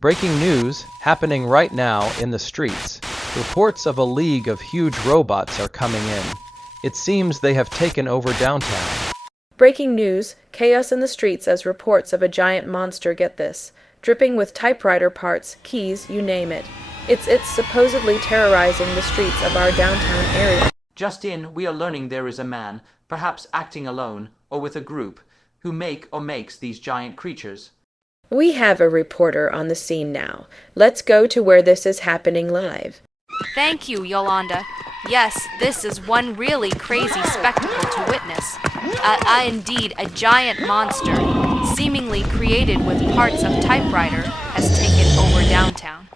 Breaking news happening right now in the streets. Reports of a league of huge robots are coming in. It seems they have taken over downtown. Breaking news, chaos in the streets as reports of a giant monster, get this, dripping with typewriter parts, keys, you name it. It's supposedly terrorizing the streets of our downtown area. Just in, we are learning there is a man, perhaps acting alone, or with a group, who makes these giant creatures. We have a reporter on the scene now. Let's go to where this is happening live. Thank you, Yolanda. Yes, this is one really crazy spectacle to witness. Indeed, a giant monster, seemingly created with parts of typewriter, has taken over downtown.